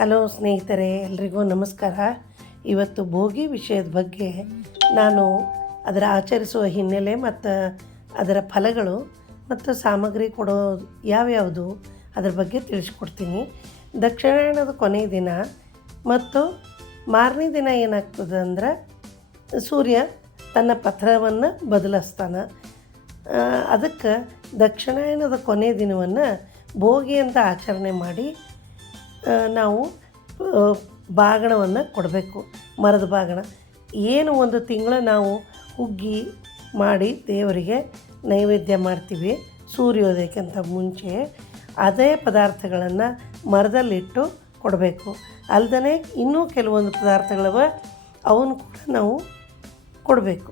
Hello ಸ್ನೇಹಿತರೆ, ಎಲ್ರಿಗೂ ನಮಸ್ಕಾರ. ಇವತ್ತು ಭೋಗಿ ವಿಷಯದ ಬಗ್ಗೆ ನಾನು ಅದರ ಆಚರಿಸುವ ಹಿನ್ನೆಲೆ ಮತ್ತು ಅದರ ಫಲಗಳು ಮತ್ತು ಸಾಮಗ್ರಿ ಕೊಡೋ ಯಾವ್ಯಾವುದು ಅದರ ಬಗ್ಗೆ ತಿಳಿಸ್ಕೊಡ್ತೀನಿ. ದಕ್ಷಿಣಾಯನದ ಕೊನೆಯ ದಿನ ಮತ್ತು ಮಾರನೇ ದಿನ ಏನಾಗ್ತದೆ ಅಂದ್ರೆ ಸೂರ್ಯ ತನ್ನ ಪಥವನ್ನು ಬದಲಿಸ್ತಾನೆ. ಅದಕ್ಕೆ ದಕ್ಷಿಣಾಯನದ ಕೊನೆಯ ದಿನವನ್ನು ಭೋಗಿ ಅಂತ ಆಚರಣೆ ಮಾಡಿ ನಾವು ಬಾಗಿಣವನ್ನು ಕೊಡಬೇಕು. ಮರದ ಬಾಗಿಣ ಏನು ಒಂದು ತಿಂಗಳು ನಾವು ಹುಗ್ಗಿ ಮಾಡಿ ದೇವರಿಗೆ ನೈವೇದ್ಯ ಮಾಡ್ತೀವಿ ಸೂರ್ಯೋದಯಕ್ಕಿಂತ ಮುಂಚೆ. ಅದೇ ಪದಾರ್ಥಗಳನ್ನು ಮರದಲ್ಲಿಟ್ಟು ಕೊಡಬೇಕು. ಅಲ್ಲದೆ ಇನ್ನೂ ಕೆಲವೊಂದು ಪದಾರ್ಥಗಳವ ಅವನು ಕೂಡ ನಾವು ಕೊಡಬೇಕು.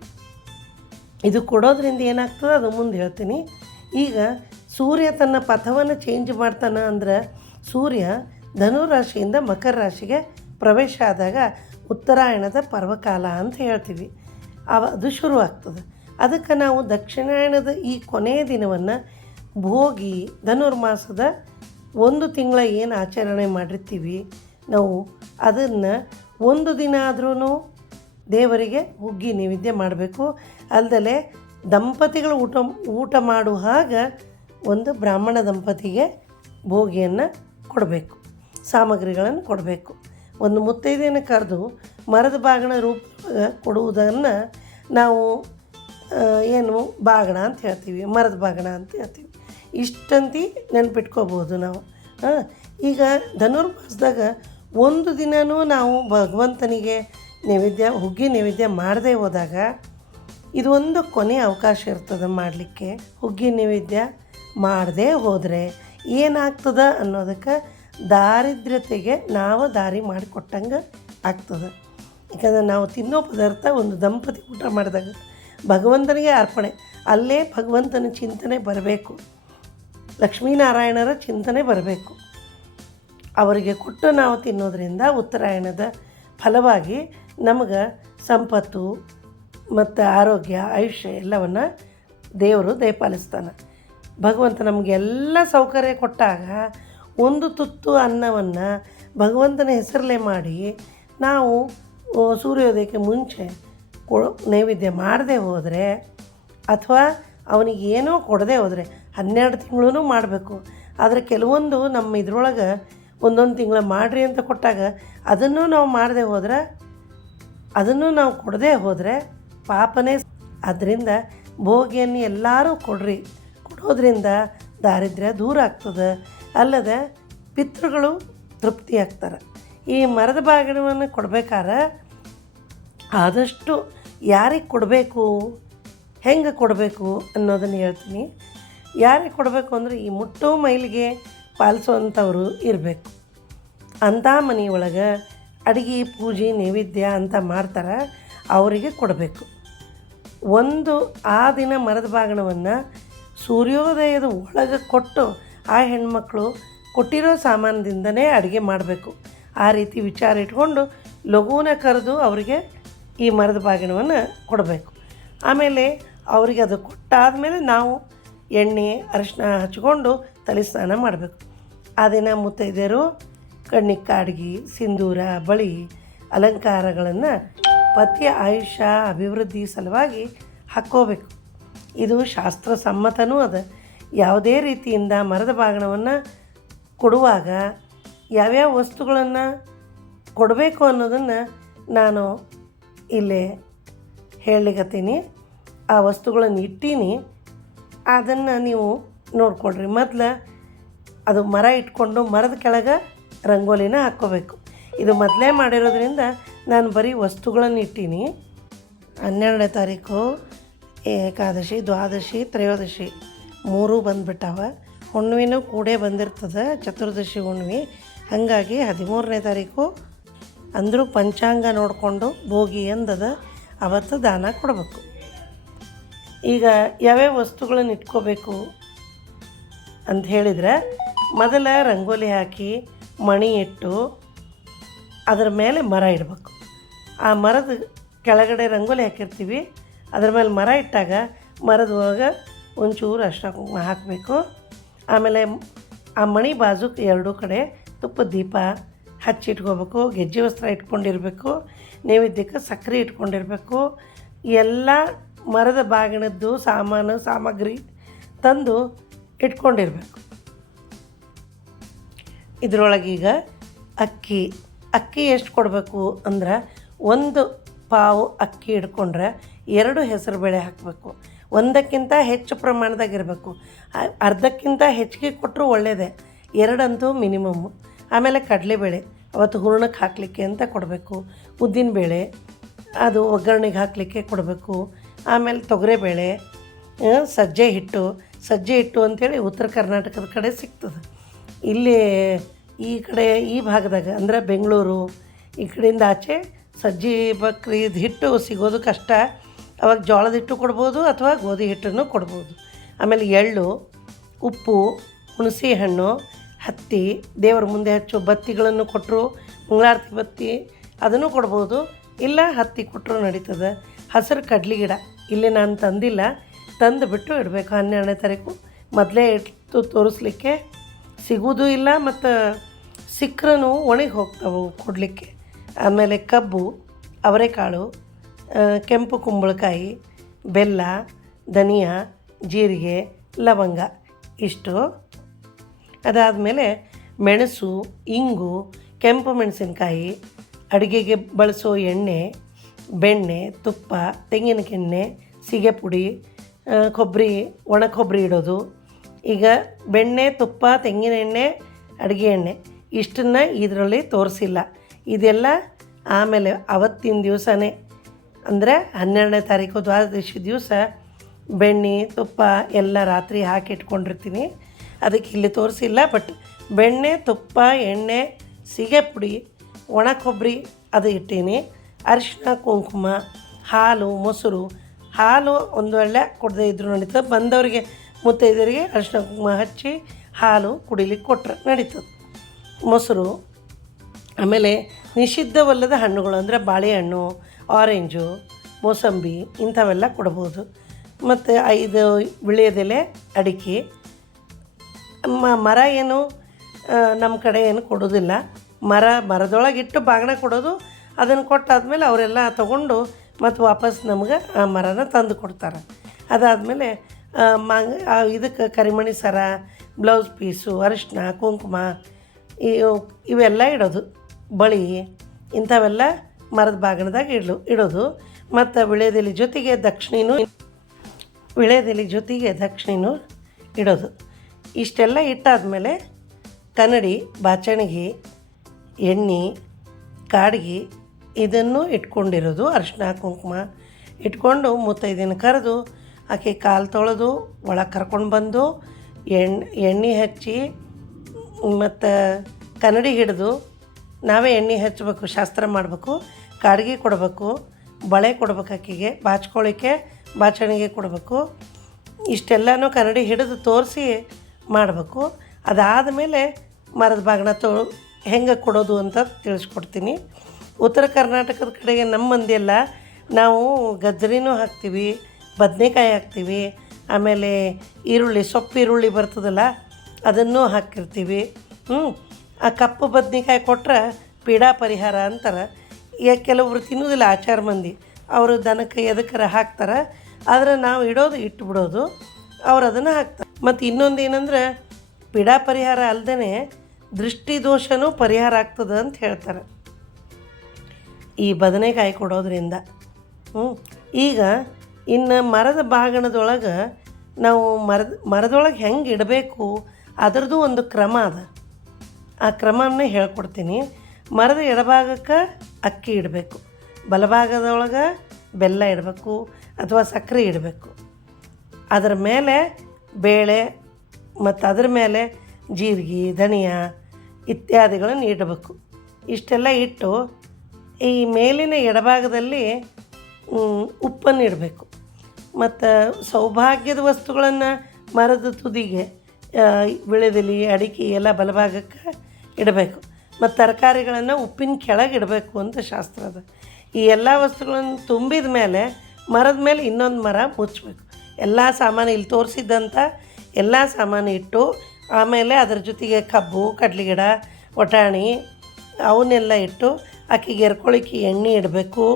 ಇದು ಕೊಡೋದ್ರಿಂದ ಏನಾಗ್ತದೆ ಅದು ಮುಂದೆ ಹೇಳ್ತೀನಿ. ಈಗ ಸೂರ್ಯ ತನ್ನ ಪಥವನ್ನು ಚೇಂಜ್ ಮಾಡ್ತಾನೆ ಅಂದ್ರೆ ಸೂರ್ಯ ಧನುರಾಶಿಯಿಂದ ಮಕರ ರಾಶಿಗೆ ಪ್ರವೇಶ ಆದಾಗ ಉತ್ತರಾಯಣದ ಪರ್ವಕಾಲ ಅಂತ ಹೇಳ್ತೀವಿ. ಅದು ಶುರುವಾಗ್ತದೆ. ಅದಕ್ಕೆ ನಾವು ದಕ್ಷಿಣಾಯಣದ ಈ ಕೊನೆಯ ದಿನವನ್ನು ಭೋಗಿ, ಧನುರ್ಮಾಸದ ಒಂದು ತಿಂಗಳ ಏನು ಆಚರಣೆ ಮಾಡಿರ್ತೀವಿ ನಾವು ಅದನ್ನು ಒಂದು ದಿನ ಆದ್ರೂ ದೇವರಿಗೆ ಹುಗ್ಗಿ ನೈವೇದ್ಯ ಮಾಡಬೇಕು. ಅಲ್ಲದೆ ದಂಪತಿಗಳು ಊಟ ಮಾಡುವ ಹಾಗ ಒಂದು ಬ್ರಾಹ್ಮಣ ದಂಪತಿಗೆ ಭೋಗಿಯನ್ನು ಕೊಡಬೇಕು, ಸಾಮಗ್ರಿಗಳನ್ನು ಕೊಡಬೇಕು. ಒಂದು ಮುತ್ತೈದೆಯನ್ನು ಕರೆದು ಮರದ ಬಾಗಿಣ ರೂಪ ಕೊಡುವುದನ್ನು ನಾವು ಏನು ಬಾಗಿಣ ಅಂತ ಹೇಳ್ತೀವಿ, ಮರದ ಬಾಗಿಣ ಅಂತ ಹೇಳ್ತೀವಿ. ಇಷ್ಟಂತ ನೆನ್ಪಿಟ್ಕೋಬೋದು ನಾವು. ಈಗ ಧನುರ್ಮಾಸದಾಗ ಒಂದು ದಿನವೂ ನಾವು ಭಗವಂತನಿಗೆ ಹುಗ್ಗಿ ನೈವೇದ್ಯ ಮಾಡದೇ ಹೋದಾಗ ಇದು ಒಂದು ಕೊನೆಯ ಅವಕಾಶ ಇರ್ತದೆ ಮಾಡಲಿಕ್ಕೆ. ಹುಗ್ಗಿ ನೈವೇದ್ಯ ಮಾಡದೇ ಹೋದರೆ ಏನಾಗ್ತದೆ ಅನ್ನೋದಕ್ಕೆ ದಾರಿದ್ರ್ಯತೆಗೆ ನಾವು ದಾರಿ ಮಾಡಿಕೊಟ್ಟಂಗೆ ಆಗ್ತದೆ. ಯಾಕಂದರೆ ನಾವು ತಿನ್ನೋ ಪದಾರ್ಥ ಒಂದು ದಂಪತಿ ಊಟ ಮಾಡಿದಾಗ ಭಗವಂತನಿಗೆ ಅರ್ಪಣೆ, ಅಲ್ಲೇ ಭಗವಂತನ ಚಿಂತನೆ ಬರಬೇಕು, ಲಕ್ಷ್ಮೀನಾರಾಯಣರ ಚಿಂತನೆ ಬರಬೇಕು. ಅವರಿಗೆ ಕೊಟ್ಟು ನಾವು ತಿನ್ನೋದ್ರಿಂದ ಉತ್ತರಾಯಣದ ಫಲವಾಗಿ ನಮಗೆ ಸಂಪತ್ತು ಮತ್ತು ಆರೋಗ್ಯ, ಆಯುಷ್ಯ ಎಲ್ಲವನ್ನು ದೇವರು ದಯಪಾಲಿಸ್ತಾನೆ. ಭಗವಂತ ನಮಗೆಲ್ಲ ಸೌಕರ್ಯ ಕೊಟ್ಟಾಗ ಒಂದು ತುತ್ತು ಅನ್ನವನ್ನು ಭಗವಂತನ ಹೆಸರಲ್ಲೇ ಮಾಡಿ ನಾವು ಸೂರ್ಯೋದಯಕ್ಕೆ ಮುಂಚೆ ನೈವೇದ್ಯ ಮಾಡದೆ ಹೋದರೆ ಅಥವಾ ಅವನಿಗೆ ಏನೋ ಕೊಡದೆ ಹೋದರೆ 12 ತಿಂಗಳೂ ಮಾಡಬೇಕು. ಆದರೆ ಕೆಲವೊಂದು ನಮ್ಮ ಇದ್ರೊಳಗೆ ಒಂದೊಂದು ತಿಂಗಳ ಮಾಡಿರಿ ಅಂತ ಕೊಟ್ಟಾಗ ಅದನ್ನು ನಾವು ಮಾಡದೆ ಹೋದರೆ, ಅದನ್ನು ನಾವು ಕೊಡದೆ ಹೋದರೆ ಪಾಪನೇ. ಆದ್ದರಿಂದ ಭೋಗಿಯನ್ನು ಎಲ್ಲರೂ ಕೊಡೋದ್ರಿಂದ ದಾರಿದ್ರ್ಯ ದೂರ ಆಗ್ತದೆ. ಅಲ್ಲದೆ ಪಿತೃಗಳು ತೃಪ್ತಿ ಆಗ್ತಾರೆ. ಈ ಮರದ ಬಾಗಿಣವನ್ನು ಕೊಡ್ಬೇಕಾದ್ರೆ ಆದಷ್ಟು ಯಾರಿಗೆ ಕೊಡಬೇಕು, ಹೆಂಗೆ ಕೊಡಬೇಕು ಅನ್ನೋದನ್ನು ಹೇಳ್ತೀನಿ. ಯಾರಿಗೆ ಕೊಡಬೇಕು ಅಂದರೆ ಈ ಮುಟ್ಟೋ ಮೈಲಿಗೆ ಪಾಲಿಸುವಂಥವ್ರು ಇರಬೇಕು. ಅಂಥ ಮನೆಯೊಳಗೆ ಅಡುಗೆ, ಪೂಜೆ, ನೈವೇದ್ಯ ಅಂತ ಮಾಡ್ತಾರೆ, ಅವರಿಗೆ ಕೊಡಬೇಕು. ಆ ದಿನ ಮರದ ಬಾಗಿಣವನ್ನು ಸೂರ್ಯೋದಯದ ಒಳಗೆ ಕೊಟ್ಟು ಆ ಹೆಣ್ಮಕ್ಳು ಕೊಟ್ಟಿರೋ ಸಾಮಾನದಿಂದನೇ ಅಡುಗೆ ಮಾಡಬೇಕು. ಆ ರೀತಿ ವಿಚಾರ ಇಟ್ಕೊಂಡು ಲಘುನ ಕರೆದು ಅವರಿಗೆ ಈ ಮರದ ಬಾಗಿಣವನ್ನು ಕೊಡಬೇಕು. ಆಮೇಲೆ ಅವರಿಗೆ ಅದು ಕೊಟ್ಟಾದಮೇಲೆ ನಾವು ಎಣ್ಣೆ ಅರಿಶಿನ ಹಚ್ಕೊಂಡು ತಲೆ ಸ್ನಾನ ಮಾಡಬೇಕು. ಆ ದಿನ ಮುತ್ತೈದೆಯರು ಕಣ್ಣಿಗೆ ಕಾಡ್ಗಿ, ಸಿಂಧೂರ, ಬಳಿ, ಅಲಂಕಾರಗಳನ್ನು ಪತಿಯ ಆಯುಷ್ಯ ಅಭಿವೃದ್ಧಿ ಸಲುವಾಗಿ ಹಾಕ್ಕೋಬೇಕು. ಇದು ಶಾಸ್ತ್ರಸಮ್ಮತನೂ ಅದ. ಯಾವುದೇ ರೀತಿಯಿಂದ ಮರದ ಬಾಗಿಣವನ್ನು ಕೊಡುವಾಗ ಯಾವ್ಯಾವ ವಸ್ತುಗಳನ್ನು ಕೊಡಬೇಕು ಅನ್ನೋದನ್ನು ನಾನು ಇಲ್ಲೇ ಹೇಳಲಿಕತ್ತೀನಿ. ಆ ವಸ್ತುಗಳನ್ನು ಇಟ್ಟೀನಿ, ಅದನ್ನು ನೀವು ನೋಡ್ಕೊಳ್ರಿ. ಮೊದಲು ಅದು ಮರ ಇಟ್ಕೊಂಡು ಮರದ ಕೆಳಗೆ ರಂಗೋಲಿನ ಹಾಕ್ಕೋಬೇಕು. ಇದು ಮೊದಲೇ ಮಾಡಿರೋದ್ರಿಂದ ನಾನು ಬರೀ ವಸ್ತುಗಳನ್ನು ಇಟ್ಟೀನಿ. 12ನೇ ತಾರೀಕು ಏಕಾದಶಿ, ದ್ವಾದಶಿ, ತ್ರಯೋದಶಿ 3 ಬಂದುಬಿಟ್ಟಾವ. ಹುಣ್ಣಿಮೆನೂ ಕೂಡೇ ಬಂದಿರ್ತದೆ, ಚತುರ್ದಶಿ ಹುಣ್ಣಿಮೆ. ಹಾಗಾಗಿ 13ನೇ ತಾರೀಕು ಅಂದರೂ ಪಂಚಾಂಗ ನೋಡಿಕೊಂಡು ಭೋಗಿ ಎಂದದ ಅವತ್ತು ದಾನ ಕೊಡಬೇಕು. ಈಗ ಯಾವ್ಯಾವ ವಸ್ತುಗಳನ್ನು ಇಟ್ಕೋಬೇಕು ಅಂತ ಹೇಳಿದರೆ, ಮೊದಲ ರಂಗೋಲಿ ಹಾಕಿ ಮಣಿ ಇಟ್ಟು ಅದರ ಮೇಲೆ ಮರ ಇಡಬೇಕು. ಆ ಮರದ ಕೆಳಗಡೆ ರಂಗೋಲಿ ಹಾಕಿರ್ತೀವಿ, ಅದ್ರ ಮೇಲೆ ಮರ ಇಟ್ಟಾಗ ಮರದ ಒಳಗೆ ಒಂಚೂರು ಅರಿಶಿನ ಕುಂಕುಮ ಹಾಕಬೇಕು. ಆಮೇಲೆ ಆ ಮಣಿ ಬಾಜುಕ್ಕೆ 2 ಕಡೆ ತುಪ್ಪದ ದೀಪ ಹಚ್ಚಿಟ್ಕೋಬೇಕು, ಗೆಜ್ಜೆ ವಸ್ತ್ರ ಇಟ್ಕೊಂಡಿರಬೇಕು, ನೈವೇದ್ಯಕ್ಕೆ ಸಕ್ಕರೆ ಇಟ್ಕೊಂಡಿರಬೇಕು. ಎಲ್ಲ ಮರದ ಬಾಗಿಣದ್ದು ಸಾಮಗ್ರಿ ತಂದು ಇಟ್ಕೊಂಡಿರಬೇಕು. ಇದರೊಳಗೀಗ ಅಕ್ಕಿ ಎಷ್ಟು ಕೊಡಬೇಕು ಅಂದ್ರೆ, 1 ಪಾವು ಅಕ್ಕಿ ಹಿಡ್ಕೊಂಡ್ರೆ 2 ಹೆಸರುಬೇಳೆ ಹಾಕಬೇಕು. 1ಕ್ಕಿಂತ ಹೆಚ್ಚು ಪ್ರಮಾಣದಾಗಿರಬೇಕು. ಅರ್ಧಕ್ಕಿಂತ ಹೆಚ್ಚಿಗೆ ಕೊಟ್ಟರು ಒಳ್ಳೆಯದೇ, 2 ಅಂತೂ ಮಿನಿಮಮ್ಮು. ಆಮೇಲೆ ಕಡಲೆಬೇಳೆ ಅವತ್ತು ಹೂರ್ಣಕ್ಕೆ ಹಾಕಲಿಕ್ಕೆ ಅಂತ ಕೊಡಬೇಕು. ಉದ್ದಿನಬೇಳೆ ಅದು ಒಗ್ಗರಣೆಗೆ ಹಾಕಲಿಕ್ಕೆ ಕೊಡಬೇಕು. ಆಮೇಲೆ ತೊಗರಿಬೇಳೆ, ಸಜ್ಜೆ ಹಿಟ್ಟು ಅಂಥೇಳಿ ಉತ್ತರ ಕರ್ನಾಟಕದ ಕಡೆ ಸಿಗ್ತದೆ. ಇಲ್ಲಿ ಈ ಕಡೆ ಈ ಭಾಗದಾಗ ಅಂದರೆ ಬೆಂಗಳೂರು ಈ ಕಡೆಯಿಂದ ಆಚೆ ಸಜ್ಜೆ ಬಕ್ರೀದ್ ಹಿಟ್ಟು ಸಿಗೋದು ಕಷ್ಟ. ಅವಾಗ ಜೋಳದ ಹಿಟ್ಟು ಕೊಡ್ಬೋದು ಅಥವಾ ಗೋಧಿ ಹಿಟ್ಟನ್ನು ಕೊಡ್ಬೋದು. ಆಮೇಲೆ ಎಳ್ಳು, ಉಪ್ಪು, ಹುಣಸೆ ಹಣ್ಣು, ಹತ್ತಿ, ದೇವರ ಮುಂದೆ ಹಚ್ಚೋ ಬತ್ತಿಗಳನ್ನು ಕೊಟ್ಟರು, ಮಂಗಳಾರತಿ ಬತ್ತಿ ಅದನ್ನು ಕೊಡ್ಬೋದು, ಇಲ್ಲ ಹತ್ತಿ ಕೊಟ್ಟರು ನಡೀತದೆ. ಹಸಿರು ಕಡ್ಲಿ ಗಿಡ ಇಲ್ಲಿ ನಾನು ತಂದಿಲ್ಲ, ತಂದು ಬಿಟ್ಟು ಇಡಬೇಕು. 12ನೇ ತಾರೀಕು ಮೊದಲೇ ಇಟ್ಟು ತೋರಿಸ್ಲಿಕ್ಕೆ ಸಿಗೋದು ಇಲ್ಲ, ಮತ್ತು ಸಿಕ್ಕರೂ ಒಣಗಿ ಹೋಗ್ತಾವೆ ಕೊಡಲಿಕ್ಕೆ. ಆಮೇಲೆ ಕಬ್ಬು, ಅವರೆಕಾಳು, ಕೆಂಪು ಕುಂಬಳಕಾಯಿ, ಬೆಲ್ಲ, ಧನಿಯಾ, ಜೀರಿಗೆ, ಲವಂಗ ಇಷ್ಟು. ಅದಾದಮೇಲೆ ಮೆಣಸು, ಇಂಗು, ಕೆಂಪು ಮೆಣಸಿನ್ಕಾಯಿ, ಅಡುಗೆಗೆ ಬಳಸೋ ಎಣ್ಣೆ, ಬೆಣ್ಣೆ, ತುಪ್ಪ, ತೆಂಗಿನಕೆಣ್ಣೆ, ಸೀಗೆ ಪುಡಿ, ಕೊಬ್ಬರಿ, ಒಣ ಕೊಬ್ಬರಿ ಇಡೋದು. ಈಗ ಬೆಣ್ಣೆ, ತುಪ್ಪ, ತೆಂಗಿನ ಎಣ್ಣೆ, ಅಡುಗೆ ಎಣ್ಣೆ ಇಷ್ಟನ್ನು ಇದರಲ್ಲಿ ತೋರಿಸಿಲ್ಲ. ಇದೆಲ್ಲ ಆಮೇಲೆ ಅವತ್ತಿನ ದಿವಸನೇ ಅಂದರೆ 12ನೇ ತಾರೀಕು ದ್ವಾದಶಿ ದಿವಸ ಬೆಣ್ಣೆ ತುಪ್ಪ ಎಲ್ಲ ರಾತ್ರಿ ಹಾಕಿ ಇಟ್ಕೊಂಡಿರ್ತೀನಿ. ಅದಕ್ಕೆ ಇಲ್ಲಿ ತೋರಿಸಿಲ್ಲ. ಬಟ್ ಬೆಣ್ಣೆ, ತುಪ್ಪ, ಎಣ್ಣೆ, ಸೀಗೆ ಪುಡಿ, ಒಣ ಕೊಬ್ಬರಿ ಅದು ಇಟ್ಟೀನಿ. ಅರಿಶಿನ, ಕುಂಕುಮ, ಹಾಲು, ಮೊಸರು. ಹಾಲು ಒಂದು ವೇಳೆ ಕೊಡದೇ ಇದ್ದರೂ ನಡೀತದೆ. ಬಂದವರಿಗೆ ಮುತ್ತೈದರಿಗೆ ಅರಿಶಿನ ಕುಂಕುಮ ಹಚ್ಚಿ ಹಾಲು ಕುಡಿಲಿಕ್ಕೆ ಕೊಟ್ಟರೆ ನಡೀತದೆ. ಮೊಸರು. ಆಮೇಲೆ ನಿಷಿದ್ಧವಲ್ಲದ ಹಣ್ಣುಗಳು ಅಂದರೆ ಬಾಳೆಹಣ್ಣು, ಆರೆಂಜು, ಮೋಸಂಬಿ ಇಂಥವೆಲ್ಲ ಕೊಡ್ಬೋದು. ಮತ್ತು 5 ವಿಳ್ಯದೆಲೆ, ಅಡಿಕೆ. ಮರ ಏನು ನಮ್ಮ ಕಡೆ ಏನು ಕೊಡೋದಿಲ್ಲ. ಮರದೊಳಗಿಟ್ಟು ಬಾಗಿಣ ಕೊಡೋದು. ಅದನ್ನು ಕೊಟ್ಟಾದ್ಮೇಲೆ ಅವರೆಲ್ಲ ತೊಗೊಂಡು ಮತ್ತು ವಾಪಸ್ ನಮ್ಗೆ ಆ ಮರನ ತಂದು ಕೊಡ್ತಾರೆ. ಅದಾದಮೇಲೆ ಇದಕ್ಕೆ ಕರಿಮಣಿ ಸರ, ಬ್ಲೌಸ್ ಪೀಸು, ಅರಿಶಿನ, ಕುಂಕುಮ ಇವೆಲ್ಲ ಇಡೋದು. ಬಳಿ ಇಂಥವೆಲ್ಲ ಮರದ ಬಾಗಿಣದಾಗ ಇಡೋದು. ಮತ್ತು ವಿಳ್ಯದೆಲೆ ಜೊತೆಗೆ ದಕ್ಷಿಣೆನೂ ಇಡೋದು. ಇಷ್ಟೆಲ್ಲ ಇಟ್ಟಾದಮೇಲೆ ಕನ್ನಡಿ, ಬಾಚಣಿಗೆ, ಎಣ್ಣೆ, ಕಾಡಿಗೆ ಇದನ್ನು ಇಟ್ಕೊಂಡಿರೋದು. ಅರಿಶಿನ ಕುಂಕುಮ ಇಟ್ಕೊಂಡು ಮುತ್ತೈದೆನ ಕರೆದು ಆಕೆ ಕಾಲು ತೊಳೆದು ಒಳಗೆ ಕರ್ಕೊಂಡು ಬಂದು ಎಣ್ಣೆ ಹಚ್ಚಿ ಮತ್ತು ಕನ್ನಡಿ ಹಿಡಿದು ನಾವೇ ಎಣ್ಣೆ ಹಚ್ಚಬೇಕು, ಶಾಸ್ತ್ರ ಮಾಡಬೇಕು, ಕಾಡಿಗೆ ಕೊಡಬೇಕು, ಬಳೆ ಕೊಡ್ಬೇಕು, ಆಕೆಗೆ ಬಾಚ್ಕೊಳ್ಳಿಕ್ಕೆ ಬಾಚಣಿಗೆ ಕೊಡಬೇಕು. ಇಷ್ಟೆಲ್ಲನೂ ಕನ್ನಡಿ ಹಿಡಿದು ತೋರಿಸಿ ಮಾಡಬೇಕು. ಅದಾದಮೇಲೆ ಮರದ ಬಾಗಿಣ ಹೆಂಗೆ ಕೊಡೋದು ಅಂತ ತಿಳಿಸ್ಕೊಡ್ತೀನಿ. ಉತ್ತರ ಕರ್ನಾಟಕದ ಕಡೆಗೆ ನಮ್ಮ ಮಂದಿಯೆಲ್ಲ ನಾವು ಗಜ್ಜರಿನೂ ಹಾಕ್ತೀವಿ, ಬದನೆಕಾಯಿ ಹಾಕ್ತೀವಿ, ಆಮೇಲೆ ಸೊಪ್ಪು ಈರುಳ್ಳಿ ಬರ್ತದಲ್ಲ ಅದನ್ನು ಹಾಕಿರ್ತೀವಿ. ಆ ಕಪ್ಪು ಬದನೆಕಾಯಿ ಕೊಟ್ಟರೆ ಪೀಡಾ ಪರಿಹಾರ ಅಂತಾರೆ. ಕೆಲವರು ತಿನ್ನೋದಿಲ್ಲ ಆಚಾರ ಮಂದಿ, ಅವರು ದನಕ್ಕೆ ಎದಕ್ಕರ ಹಾಕ್ತಾರೆ. ಆದರೆ ನಾವು ಇಟ್ಬಿಡೋದು, ಅವ್ರು ಅದನ್ನು ಹಾಕ್ತಾರೆ. ಮತ್ತು ಇನ್ನೊಂದು ಏನಂದ್ರೆ ಪೀಡಾ ಪರಿಹಾರ ಅಲ್ಲದೇ ದೃಷ್ಟಿ ದೋಷನೂ ಪರಿಹಾರ ಆಗ್ತದೆ ಅಂತ ಹೇಳ್ತಾರೆ ಈ ಬದನೆಕಾಯಿ ಕೊಡೋದ್ರಿಂದ. ಈಗ ಇನ್ನು ಮರದ ಬಾಗಣದೊಳಗೆ ನಾವು ಮರದೊಳಗೆ ಹೆಂಗೆ ಇಡಬೇಕು ಅದರದ್ದು ಒಂದು ಕ್ರಮ ಅದ. ಆ ಕ್ರಮವನ್ನೇ ಹೇಳ್ಕೊಡ್ತೀನಿ. ಮರದ ಎಡಭಾಗಕ್ಕೆ ಅಕ್ಕಿ ಇಡಬೇಕು, ಬಲಭಾಗದೊಳಗೆ ಬೆಲ್ಲ ಇಡಬೇಕು ಅಥವಾ ಸಕ್ಕರೆ ಇಡಬೇಕು. ಅದರ ಮೇಲೆ ಬೇಳೆ ಮತ್ತು ಅದ್ರ ಮೇಲೆ ಜೀರಿಗೆ, ಧನಿಯಾ ಇತ್ಯಾದಿಗಳನ್ನು ಇಡಬೇಕು. ಇಷ್ಟೆಲ್ಲ ಇಟ್ಟು ಈ ಮೇಲಿನ ಎಡಭಾಗದಲ್ಲಿ ಉಪ್ಪನ್ನು ಇಡಬೇಕು. ಮತ್ತು ಸೌಭಾಗ್ಯದ ವಸ್ತುಗಳನ್ನು ಮರದ ತುದಿಗೆ ವಿಳ್ಯದೆಲೆ, ಅಡಿಕೆ ಎಲ್ಲ ಬಲಭಾಗಕ್ಕೆ ಇಡಬೇಕು. ಮತ್ತು ತರಕಾರಿಗಳನ್ನು ಉಪ್ಪಿನ ಕೆಳಗೆ ಇಡಬೇಕು ಅಂತ ಶಾಸ್ತ್ರ ಅದ. ಈ ಎಲ್ಲ ವಸ್ತುಗಳನ್ನು ತುಂಬಿದ ಮೇಲೆ ಮರದ ಮೇಲೆ ಇನ್ನೊಂದು ಮರ ಮುಚ್ಚಬೇಕು. ಎಲ್ಲ ಸಾಮಾನು ಇಲ್ಲಿ ತೋರಿಸಿದ್ದಂಥ ಎಲ್ಲ ಸಾಮಾನು ಇಟ್ಟು ಆಮೇಲೆ ಅದರ ಜೊತೆಗೆ ಕಬ್ಬು, ಕಡ್ಲಿಗಿಡ, ಒಟಾಣಿ, ಅವನ್ನೆಲ್ಲ ಇಟ್ಟು ಆಕೆಗೆ ಎರ್ಕೊಳಿಕ್ಕೆ ಎಣ್ಣೆ ಇಡಬೇಕು.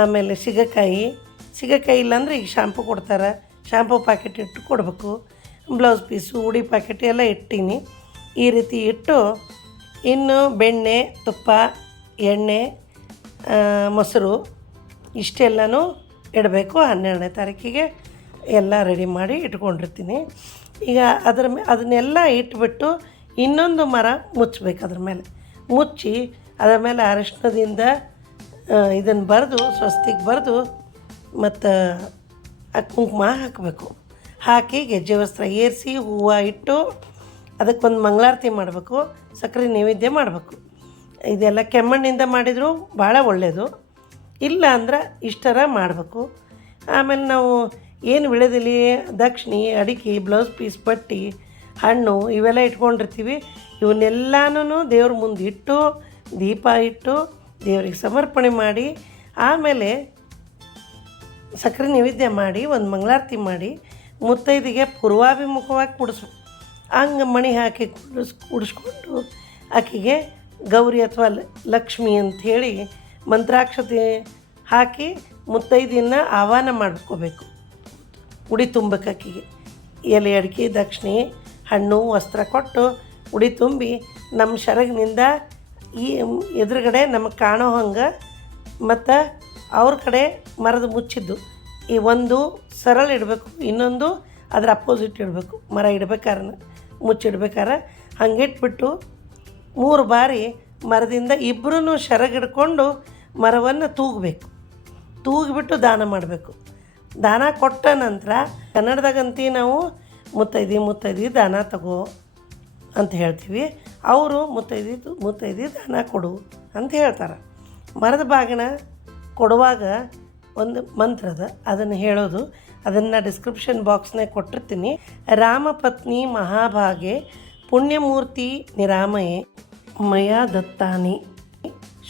ಆಮೇಲೆ ಸಿಗಕಾಯಿ ಇಲ್ಲಾಂದ್ರೆ ಈಗ ಶಾಂಪು ಕೊಡ್ತಾರೆ, ಶಾಂಪು ಪ್ಯಾಕೆಟ್ ಇಟ್ಟು ಕೊಡಬೇಕು. ಬ್ಲೌಸ್ ಪೀಸು ಉಡಿ ಪ್ಯಾಕೆಟ್ ಎಲ್ಲ ಇಟ್ಟೀನಿ. ಈ ರೀತಿ ಇಟ್ಟು ಇನ್ನು ಬೆಣ್ಣೆ, ತುಪ್ಪ, ಎಣ್ಣೆ, ಮೊಸರು ಇಷ್ಟೆಲ್ಲನೂ ಇಡಬೇಕು. 12ನೇ ತಾರೀಕಿಗೆ ಎಲ್ಲ ರೆಡಿ ಮಾಡಿ ಇಟ್ಕೊಂಡಿರ್ತೀನಿ. ಈಗ ಅದನ್ನೆಲ್ಲ ಇಟ್ಬಿಟ್ಟು ಇನ್ನೊಂದು ಮರ ಮುಚ್ಚಬೇಕು. ಅದ್ರ ಮೇಲೆ ಮುಚ್ಚಿ ಅದರ ಮೇಲೆ ಅರಿಶಿಣದಿಂದ ಇದನ್ನು ಬರೆದು ಸ್ವಸ್ತಿಗೆ ಬರೆದು ಮತ್ತು ಕುಂಕುಮ ಹಾಕಬೇಕು. ಹಾಕಿ ಗೆಜ್ಜೆ ವಸ್ತ್ರ ಏರಿಸಿ ಹೂವು ಇಟ್ಟು ಅದಕ್ಕೊಂದು ಮಂಗಳಾರತಿ ಮಾಡಬೇಕು, ಸಕ್ಕರೆ ನೈವೇದ್ಯ ಮಾಡಬೇಕು. ಇದೆಲ್ಲ ಕೆಮ್ಮಣ್ಣಿಂದ ಮಾಡಿದರೂ ಭಾಳ ಒಳ್ಳೆಯದು. ಇಲ್ಲ ಅಂದ್ರೆ ಇಷ್ಟರ ಮಾಡಬೇಕು. ಆಮೇಲೆ ನಾವು ಏನು ವಿಳೆದೆಲೆ, ದಕ್ಷಿಣೆ, ಅಡಿಕೆ, ಬ್ಲೌಸ್ ಪೀಸ್, ಪಟ್ಟಿ, ಹಣ್ಣು ಇವೆಲ್ಲ ಇಟ್ಕೊಂಡಿರ್ತೀವಿ. ಇವನ್ನೆಲ್ಲನೂ ದೇವ್ರ ಮುಂದೆ ಇಟ್ಟು ದೀಪ ಇಟ್ಟು ದೇವ್ರಿಗೆ ಸಮರ್ಪಣೆ ಮಾಡಿ ಆಮೇಲೆ ಸಕ್ಕರೆ ನೈವೇದ್ಯ ಮಾಡಿ ಒಂದು ಮಂಗಳಾರತಿ ಮಾಡಿ ಮುತ್ತೈದಿಗೆ ಪೂರ್ವಾಭಿಮುಖವಾಗಿ ಕುಡಿಸ್ಬೇಕು. ಹಂಗೆ ಮಣಿ ಹಾಕಿ ಕುಡಿಸ್ಕೊಂಡು ಆಕೆಗೆ ಗೌರಿ ಅಥವಾ ಲಕ್ಷ್ಮಿ ಅಂಥೇಳಿ ಮಂತ್ರಾಕ್ಷತೆ ಹಾಕಿ ಮುತ್ತೈದಿನ ಆಹ್ವಾನ ಮಾಡ್ಕೋಬೇಕು. ಉಡಿ ತುಂಬಕ್ಕೆ ಆಕೆಗೆ ಎಲೆ, ಅಡಿಕೆ, ದಕ್ಷಿಣೆ, ಹಣ್ಣು, ವಸ್ತ್ರ ಕೊಟ್ಟು ಉಡಿ ತುಂಬಿ ನಮ್ಮ ಸೆರಗಿನಿಂದ ಈ ಎದುರುಗಡೆ ನಮಗೆ ಕಾಣೋ ಹಂಗೆ ಮತ್ತು ಅವ್ರ ಕಡೆ ಮರದ ಮುಚ್ಚಿದ್ದು ಈ ಒಂದು ಸರಳ ಇಡಬೇಕು, ಇನ್ನೊಂದು ಅದ್ರ ಅಪೋಸಿಟ್ ಇಡಬೇಕು. ಮರ ಇಡ್ಬೇಕಾರೆ ಮುಚ್ಚಿಡ್ಬೇಕಾರೆ ಹಂಗೆ ಇಟ್ಬಿಟ್ಟು 3 ಬಾರಿ ಮರದಿಂದ ಇಬ್ಬರೂ ಸೆರಗಿಡ್ಕೊಂಡು ಮರವನ್ನು ತೂಗಿಬಿಟ್ಟು ದಾನ ಮಾಡಬೇಕು. ದಾನ ಕೊಟ್ಟ ನಂತರ ಕನ್ನಡದಾಗಂತೂ ನಾವು ಮುತ್ತೈದಿ ದಾನ ತಗೋ ಅಂತ ಹೇಳ್ತೀವಿ. ಅವರು ಮುತ್ತೈದಿ ದಾನ ಕೊಡು ಅಂತ ಹೇಳ್ತಾರೆ. ಮರದ ಬಾಗಿನ ಕೊಡುವಾಗ ಒಂದು ಮಂತ್ರದ ಅದನ್ನು ಹೇಳೋದು, ಅದನ್ನು ಡಿಸ್ಕ್ರಿಪ್ಷನ್ ಬಾಕ್ಸ್ನಾಗ ಕೊಟ್ಟಿರ್ತೀನಿ. ರಾಮಪತ್ನಿ ಮಹಾಭಾಗೆ ಪುಣ್ಯಮೂರ್ತಿ ನಿರಾಮಯೇ ಮಯಾ ದತ್ತಾನಿ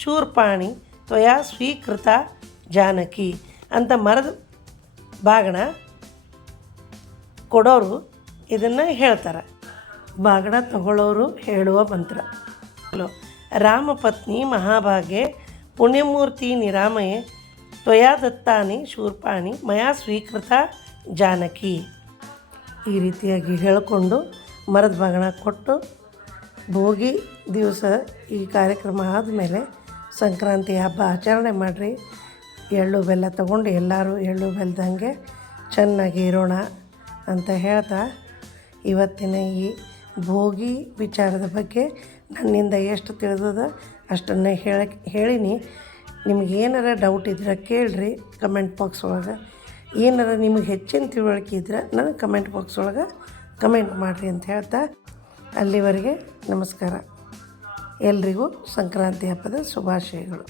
ಶೂರ್ಪಾಣಿ ತ್ವಯಾ ಸ್ವೀಕೃತ ಜಾನಕಿ ಅಂತ ಮರದ ಬಾಗಣ ಕೊಡೋರು ಇದನ್ನು ಹೇಳ್ತಾರೆ. ಬಾಗಣ ತಗೊಳ್ಳೋರು ಹೇಳುವ ಮಂತ್ರ. ರಾಮಪತ್ನಿ ಮಹಾಭಾಗೆ ಪುಣ್ಯಮೂರ್ತಿ ನಿರಾಮಯೇ ತ್ವಯಾ ದತ್ತಾನಿ ಶೂರ್ಪಾಣಿ ಮಯಾ ಸ್ವೀಕೃತ ಜಾನಕಿ. ಈ ರೀತಿಯಾಗಿ ಹೇಳಿಕೊಂಡು ಮರದ ಬಾಗಣ ಕೊಟ್ಟು ಭೋಗಿ ದಿವಸ ಈ ಕಾರ್ಯಕ್ರಮ ಆದಮೇಲೆ ಸಂಕ್ರಾಂತಿ ಹಬ್ಬ ಆಚರಣೆ ಮಾಡಿರಿ. ಎಳ್ಳು ಬೆಲ್ಲ ತಗೊಂಡು ಎಲ್ಲರೂ ಎಳ್ಳು ಬೆಲ್ಲದಂಗೆ ಚೆನ್ನಾಗಿ ಇರೋಣ ಅಂತ ಹೇಳ್ತಾ ಇವತ್ತಿನ ಈ ಭೋಗಿ ವಿಚಾರದ ಬಗ್ಗೆ ನನ್ನಿಂದ ಎಷ್ಟು ತಿಳಿದದ ಅಷ್ಟನ್ನೇ ಹೇಳೀನಿ. ನಿಮ್ಗೆ ಏನಾರ ಡೌಟ್ ಇದ್ರೆ ಕೇಳಿರಿ ಕಮೆಂಟ್ ಬಾಕ್ಸ್ ಒಳಗೆ. ಏನಾರ ನಿಮಗೆ ಹೆಚ್ಚಿನ ತಿಳುವಳಿಕೆ ಇದ್ರೆ ನನಗೆ ಕಮೆಂಟ್ ಬಾಕ್ಸ್ ಒಳಗೆ ಕಮೆಂಟ್ ಮಾಡಿರಿ ಅಂತ ಹೇಳ್ತಾ ಅಲ್ಲಿವರೆಗೆ ನಮಸ್ಕಾರ. ಎಲ್ರಿಗೂ ಸಂಕ್ರಾಂತಿ ಹಬ್ಬದ ಶುಭಾಶಯಗಳು.